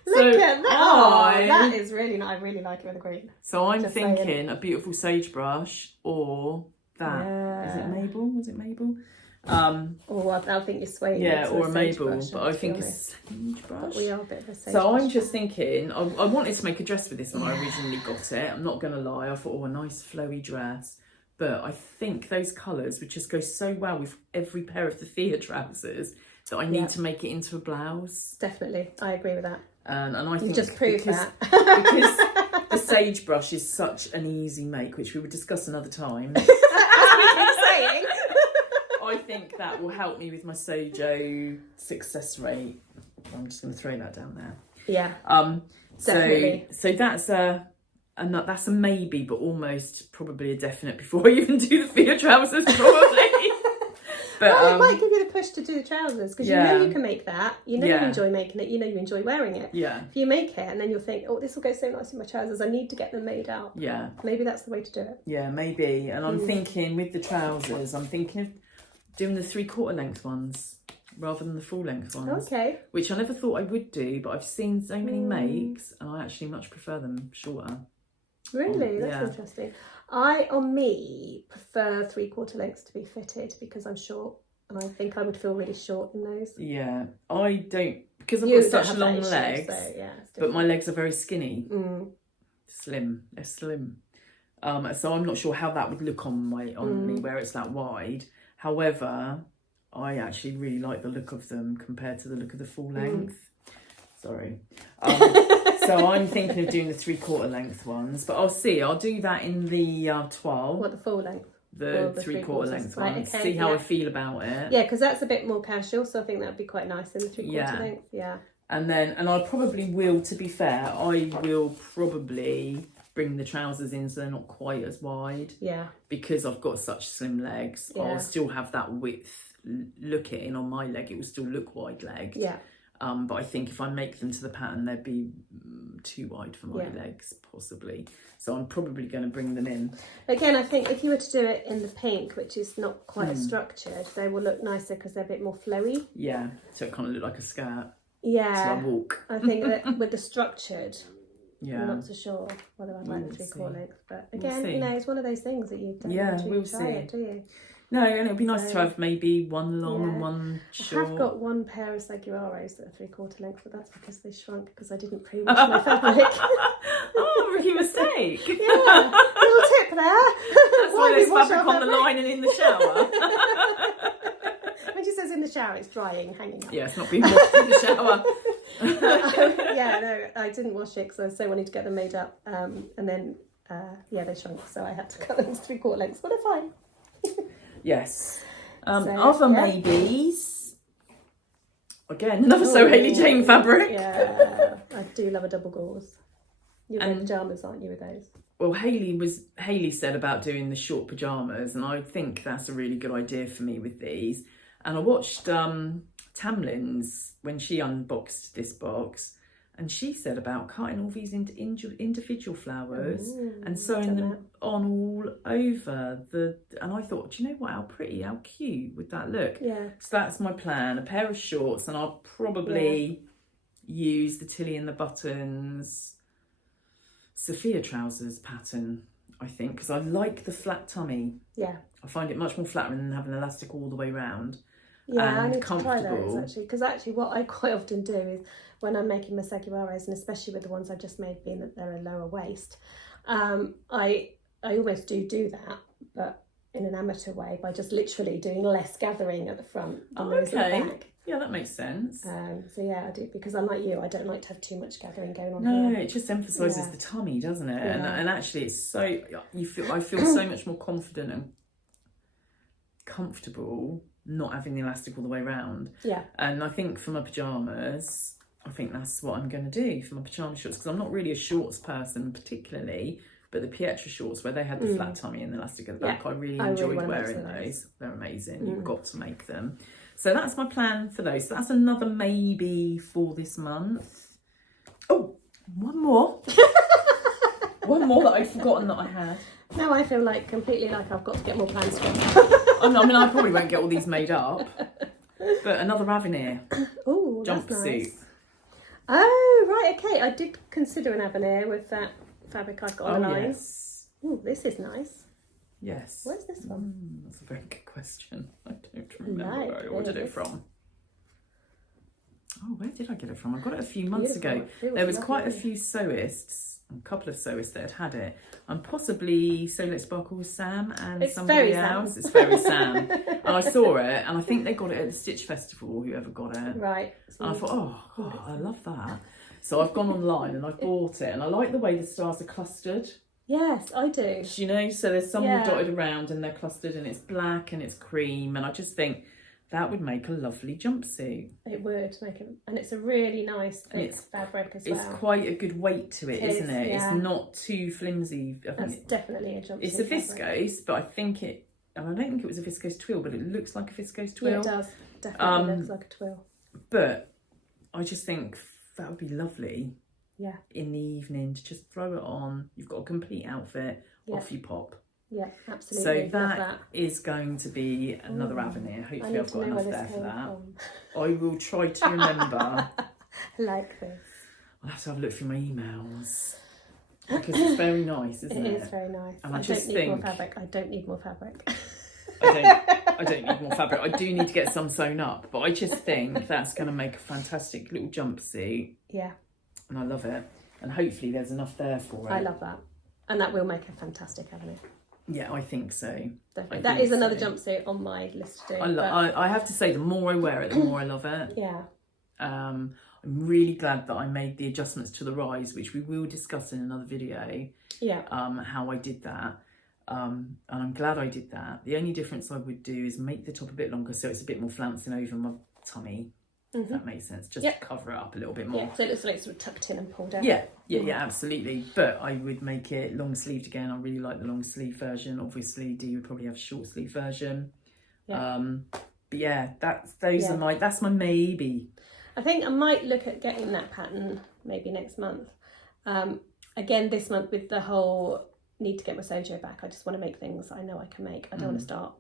Look at that. That is really nice. I really like it with the green. So I'm thinking a beautiful sagebrush or that. Yeah. Is it Mabel? Was it Mabel? I think you're swaying. Yeah, or a Mabel. Brush, but I think a sagebrush. But we are a bit of a sagebrush. So I'm just thinking, I wanted to make a dress for this when I originally got it. I'm not going to lie. I thought, a nice flowy dress. But I think those colours would just go so well with every pair of the Thea trousers that I need to make it into a blouse. Definitely. I agree with that. And I think you just proved that. Because the sagebrush is such an easy make, which we would discuss another time. As we keep saying. I think that will help me with my Sojo success rate. I'm just going to throw that down there. Yeah. Definitely. So that's a maybe, but almost probably a definite before I even do the Thea trousers, probably. But it might give you the push to do the trousers because you know you can make that. You know you enjoy making it. You know you enjoy wearing it. Yeah. If you make it and then you'll think, this will go so nice in my trousers. I need to get them made up. Yeah. Maybe that's the way to do it. Yeah, maybe. And I'm thinking with the trousers, I'm thinking of doing the 3/4 length ones rather than the full length ones. Okay. Which I never thought I would do, but I've seen so many makes and I actually much prefer them shorter. Really? That's interesting. I, on me, prefer 3/4 lengths to be fitted because I'm short and I think I would feel really short in those. Yeah, I don't, because I've got such long legs, so, but my legs are very skinny. Slim. They're slim. So I'm not sure how that would look on me where it's that wide. However, I actually really like the look of them compared to the look of the full length. Sorry. So I'm thinking of doing the 3/4 length ones, but I'll see. I'll do that in the 12. What, the full length? The 3/4 length ones. Okay, see how I feel about it. Yeah, because that's a bit more casual, so I think that would be quite nice in the 3/4 length. Yeah. And I probably will, to be fair, I will probably bring the trousers in so they're not quite as wide. Yeah. Because I've got such slim legs, I'll still have that width. Look it in on my leg, it will still look wide legged. Yeah. But I think if I make them to the pattern, they'd be too wide for my legs, possibly. So I'm probably going to bring them in. Again, I think if you were to do it in the pink, which is not quite as structured, they will look nicer because they're a bit more flowy. Yeah, so it kind of look like a skirt. Yeah. So I walk. I think that with the structured, I'm not so sure whether I'd like the 3/4 length. But again, it's one of those things that you don't actually try it, do you? No, and it would be nice to have maybe one long and one short. I've got one pair of Seguraros that are 3/4 length, but that's because they shrunk because I didn't pre-wash my fabric. Oh, rookie mistake. Yeah, little tip there. That's why there's fabric on the line and in the shower. When she says in the shower, it's drying, hanging up. Yeah, it's not being washed in the shower. I didn't wash it because I so wanted to get them made up. And then, they shrunk, so I had to cut them to 3/4 lengths, but they're fine. Yes. Other maybes. Again, another So Hailey Jane fabric. Yeah, I do love a double gauze. You're wearing pyjamas, aren't you, with those? Well, Hailey said about doing the short pyjamas, and I think that's a really good idea for me with these. And I watched Tamlin's when she unboxed this box. And she said about cutting all these into individual flowers and sewing them on all over and I thought, do you know what, how pretty, how cute would that look? Yeah. So that's my plan, a pair of shorts, and I'll probably use the Tilly and the Buttons Sophia trousers pattern, I think, because I like the flat tummy. Yeah. I find it much more flattering than having elastic all the way round. Yeah, I and need to try comfortable. those actually, because actually what I quite often do is when I'm making my seguares, and especially with the ones I've just made, being that they're a lower waist, I almost do that, but in an amateur way, by just literally doing less gathering at the front than there is at the back. Yeah, that makes sense. So yeah, I do, because I'm like you, I don't like to have too much gathering going on No, here. it just emphasises the tummy, doesn't it? Yeah. And actually, it's so I feel so much more confident and comfortable not having the elastic all the way round. Yeah. And I think for my pyjamas, I think that's what I'm going to do for my pyjama shorts, because I'm not really a shorts person particularly, but the Pietra shorts where they had the flat tummy and the elastic at the back, I really enjoyed wearing those. They're amazing. You've got to make them. So that's my plan for those. So that's another maybe for this month. Oh, one more. One more that I'd forgotten that I had. Now I feel like completely like I've got to get more plans for. I mean, I probably won't get all these made up. But another Avenir Oh, jumpsuit. that's nice. Oh, right, okay. I did consider an Avenir with that fabric I've got on the line. Yes. Oh, this is nice. Yes. Where's this from? That's a very good question. I don't remember where I ordered it from. Oh, where did I get it from? I got it a few months ago. There was quite a few sewists, a couple of sewists that had it. And possibly So Let's Sparkle with Sam and somebody else. It's very Sam. And I saw it, and I think they got it at the Stitch Festival, whoever got it. Right. And I thought, oh, God, I love that. So I've gone online and I've bought it, and I like the way the stars are clustered. Yes, I do. You know, so there's some dotted around and they're clustered, and it's black and it's cream, and I just think that would make a lovely jumpsuit. It would make it, and it's a really nice thick fabric as well. It's quite a good weight to it, isn't it? Yeah. It's not too flimsy. That's definitely a jumpsuit. It's a viscose, but I think and I don't think it was a viscose twill, but it looks like a viscose twill. Yeah, it does. Definitely looks like a twill. But I just think that would be lovely. Yeah. In the evening to just throw it on. You've got a complete outfit. Off you pop. Yeah, absolutely. So that is going to be another Avenir. Hopefully I've got enough there for that. I will try to remember. Like this. I'll have to have a look through my emails. Because it's very nice, isn't it? It is very nice. And I don't need more fabric. I don't need more fabric. I don't need more fabric. I do need to get some sewn up. But I just think that's going to make a fantastic little jumpsuit. Yeah. And I love it. And hopefully there's enough there for it. I love that. And that will make a fantastic Avenir. Yeah, I think so. Definitely. That is another jumpsuit on my list to do. I have to say, the more I wear it, the more I love it. Yeah. I'm really glad that I made the adjustments to the rise, which we will discuss in another video. Yeah. How I did that. And I'm glad I did that. The only difference I would do is make the top a bit longer so it's a bit more flouncing over my tummy. If that makes sense, just to cover it up a little bit more. Yeah, so it looks like it's sort of tucked in and pulled out. Yeah, absolutely. But I would make it long sleeved again. I really like the long sleeve version. Obviously, Dee would probably have a short sleeve version. Yeah. But yeah, that's my maybe. I think I might look at getting that pattern maybe next month. Again, this month with the whole need to get my sojo back. I just want to make things I know I can make. I don't want to start,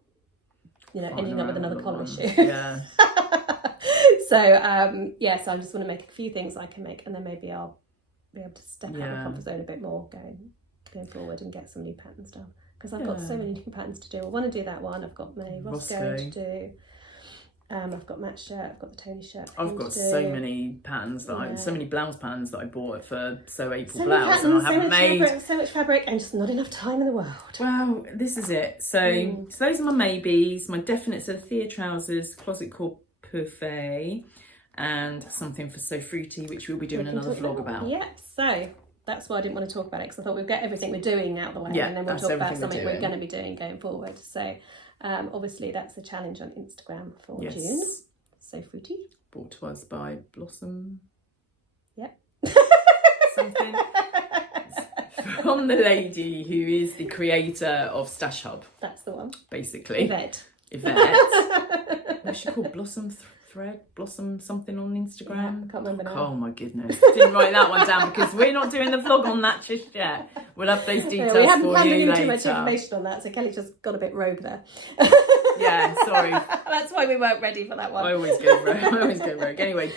ending up with another collar issue. Yeah. So so I just want to make a few things I can make, and then maybe I'll be able to step out of my comfort zone a bit more going forward and get some new patterns done, because I've got so many new patterns to do. I want to do that one. I've got my Roscoe to do. I've got Matt's shirt. I've got the Tony shirt. I've got so many patterns so many blouse patterns that I bought for April blouse, patterns, and I haven't made so much fabric, and just not enough time in the world. Well, this is it. So those are my maybes. My definites are Thea trousers, closet core Parfait, and something for So Fruity, which we'll be doing another vlog about. Yeah, so that's why I didn't want to talk about it, because I thought we'd get everything we're doing out of the way, and then we'll talk about something we're going to be doing going forward. So obviously that's the challenge on Instagram for June. So Fruity. Brought to us by Blossom. Yep. Something. From the lady who is the creator of Stash Hub. That's the one. Basically. Yvette. What's she called? Blossom thread, blossom something on Instagram. Yeah, I can't remember now. Oh my goodness, didn't write that one down because we're not doing the vlog on that just yet. We'll have those details we haven't for planned you in later. too much information on that, so Kelly just got a bit rogue there. Yeah, sorry. That's why we weren't ready for that one. I always go rogue. Anyway,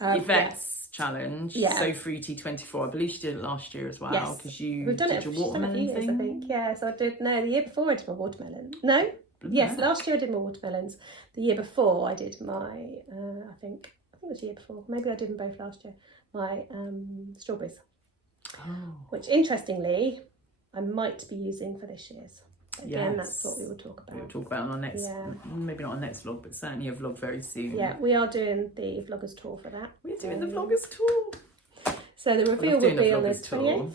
Yvette's challenge, Yeah. So Fruity 24. I believe she did it last year as well. Yes. Because you We've done did it your she's done it a watermelon few years, thing. I think. Yeah, so I did, no, the year before I did my watermelon. No? Yes, last year I did my watermelons. The year before I did my, I think it was the year before. Maybe I did them both last year. My strawberries. Oh. Which, interestingly, I might be using for this year's. Again, Yes. that's what we will talk about. We'll talk about on our next, maybe not our next vlog, but certainly a vlog very soon. Yeah, we are doing the vloggers tour for that. We're doing the vloggers tour. So the reveal will be on the 28th.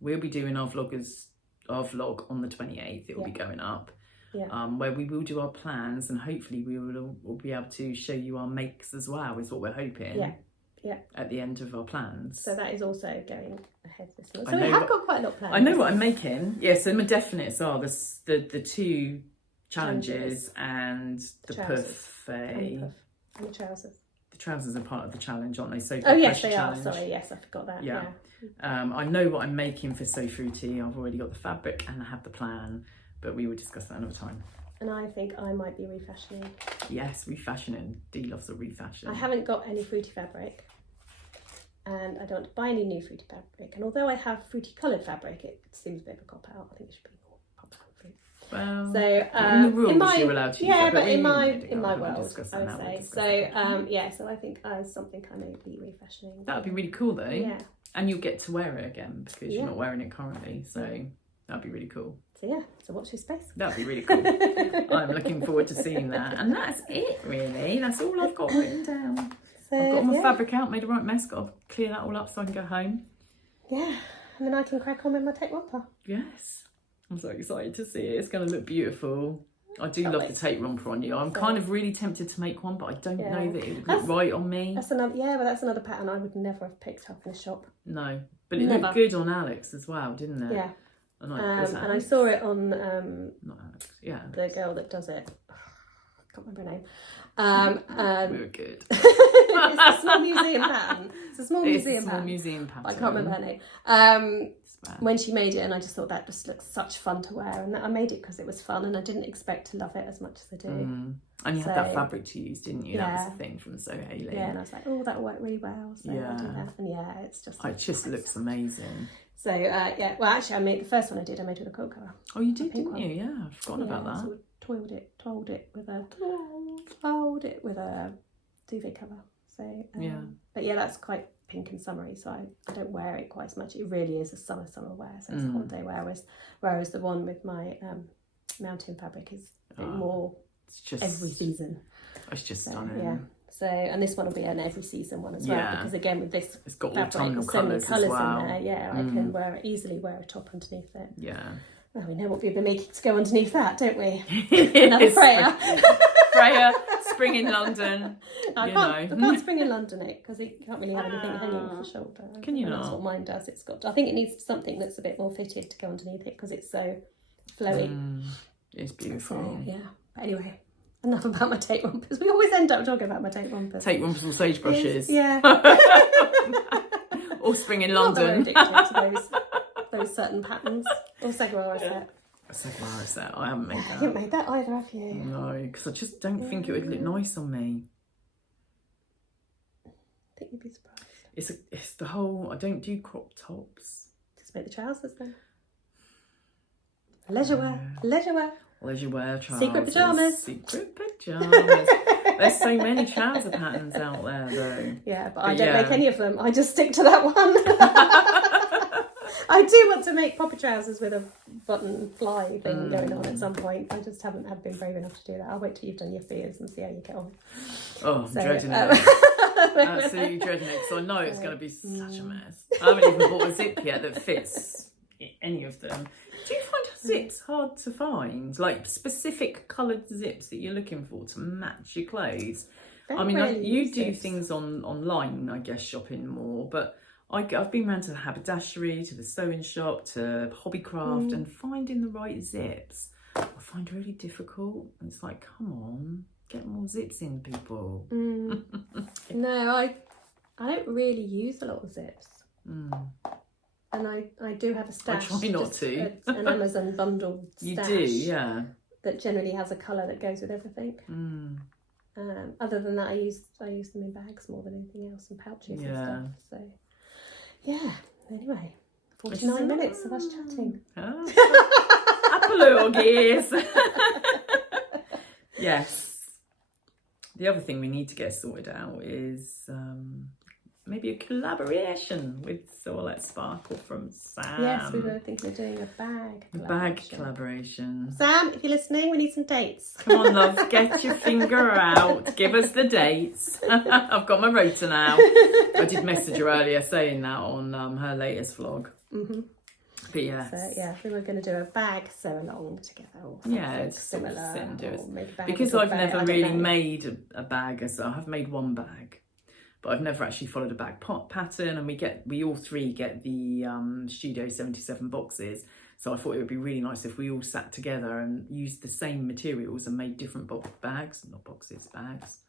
We'll be doing our vlog on the 28th. It will be going up. Yeah. Where we will do our plans and hopefully we'll be able to show you our makes as well, is what we're hoping. Yeah. Yeah. At the end of our plans. So that is also going ahead this month. I So we know have got quite a lot planned. I know what I'm making. Yeah, so my definites are the two challenges and the buffet. And the trousers. The trousers are part of the challenge, aren't they? So Oh yes, they challenge. are. Sorry, yes, I forgot that. Yeah. I know what I'm making for So Fruity. I've already got the fabric and I have the plan, but we will discuss that another time. And I think I might be refashioning. Yes, refashioning. Dee loves a refashion. I haven't got any fruity fabric, and I don't buy any new fruity fabric. And although I have fruity coloured fabric, it seems a bit of a cop out. I think it should be more pop fruit. Well, so in the rules you're allowed to use yeah, that, but in my we'll world, discuss I that would now, say. So yeah, so I think something I may be refashioning. That would be really cool though. Yeah. And you'll get to wear it again because you're not wearing it currently. So that'd be really cool. So yeah, so watch this space. That'd be really cool. I'm looking forward to seeing that. And that's it really. That's all I've got written down. So, I've got all my fabric out, made a right mess, got to clear that all up so I can go home. Yeah, and then I can crack on with my tape romper. Yes. I'm so excited to see it. It's going to look beautiful. I do love the tape romper on you. I'm kind of really tempted to make one, but I don't know that it would look right on me. That's another pattern I would never have picked up in a shop. No, but it looked good on Alex as well, didn't it? Yeah. And I saw it on not Alex, yeah, the girl that does it. I can't remember her name. We were good. It's a small museum pattern. It's a small museum pattern. I can't remember her name. When she made it, and I just thought that just looks such fun to wear, and I made it because it was fun, and I didn't expect to love it as much as I do. And you had that fabric to use, didn't you? Yeah. That was the thing from So Hayley. Yeah, and I was like, oh, that'll work really well. So I'll do that. And yeah, it's just. It just looks amazing. So yeah, well, actually, I made the first one I made with a quilt cover. Oh, you did, didn't you? Yeah, I've forgotten about that. So told it with a duvet cover. So but yeah, that's quite pink and summery, so I don't wear it quite as much. It really is a summer wear, so it's a holiday wear. Whereas the one with my mountain fabric is a bit more every season. It's just stunning. Yeah. So, and this one will be an every season one as well, because again with this it's got fabric, autumnal so many colours as well. in there. Yeah, I can easily wear a top underneath it. Yeah. Well, we know what we've been making to go underneath that, don't we? Another Freya. Freya, spring in London. I can't spring in London it because you can't really have anything hanging off the shoulder. Can you not? That's what mine does. I think it needs something that's a bit more fitted to go underneath it because it's so flowy. It's beautiful. So, yeah. But anyway, enough about my tape rompers. We always end up talking about my tape rompers. Tape rompers or sagebrushes. Yeah. Or spring in London. I'm not addicted to those certain patterns. Or Saguaro set. Saguaro set. I haven't made that. You haven't made that either, have you? No, because I just don't think it would look nice on me. I think you'd be surprised. It's the whole. I don't do crop tops. Just make the trousers then. Leisure wear. Trousers. Secret pyjamas. There's so many trouser patterns out there though. Yeah, but I don't make any of them. I just stick to that one. I do want to make proper trousers with a button fly thing going on at some point. I just haven't been brave enough to do that. I'll wait till you've done your fears and see how you get on. Oh, I'm dreading it. Absolutely dreading it because I know it's going to be such a mess. I haven't even bought a zip yet that fits any of them. Do you find zips hard to find? Like specific coloured zips that you're looking for to match your clothes? I mean, you do things online, I guess, shopping more, but I've been around to the haberdashery, to the sewing shop, to Hobbycraft, and finding the right zips I find really difficult. It's like, come on, Get more zips in, people. No, I don't really use a lot of zips. And I do have a stash. I try not to. An Amazon bundle stash. You do, yeah. That generally has a colour that goes with everything. Other than that, I use them in bags more than anything else, and pouches and stuff. So, yeah. Anyway, 49 minutes of us chatting. Apologies. Yes. The other thing we need to get sorted out is maybe a collaboration with Soil Let Sparkle from Sam. Yes, we were thinking of doing a bag collaboration. Bag collaboration. Sam, if you're listening, we need some dates. Come on, love, get your finger out. Give us the dates. I've got my rota now. I did message her earlier saying that on her latest vlog. But yes. So, yeah, we were going to do a bag sew along together. Or it's similar. sit and do it. Or make a bag because into a I've bag, never really made a bag, so I've made one bag. But I've never actually followed a bag pattern, and we all three get the Studio 77 boxes. So I thought it would be really nice if we all sat together and used the same materials and made different bags, not boxes, bags.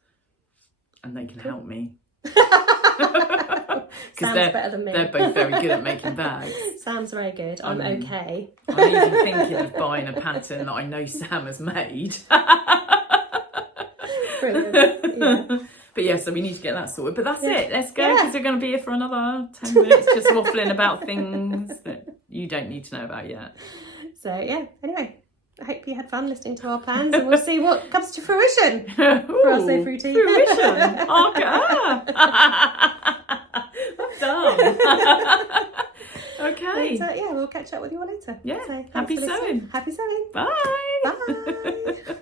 And they can help me. Sounds better than me. They're both very good at making bags. Sounds very good. I'm okay. I'm even thinking of buying a pattern that I know Sam has made. Brilliant. Yeah. But yeah, so we need to get that sorted. But that's it. Let's go, because we're going to be here for another 10 minutes just waffling about things that you don't need to know about yet. So yeah, anyway, I hope you had fun listening to our plans, and we'll see what comes to fruition for our So Fruity. Fruition. That's done. Okay. But, yeah, we'll catch up with you all later. Yeah. So, Happy sewing. Happy sewing. Bye. Bye.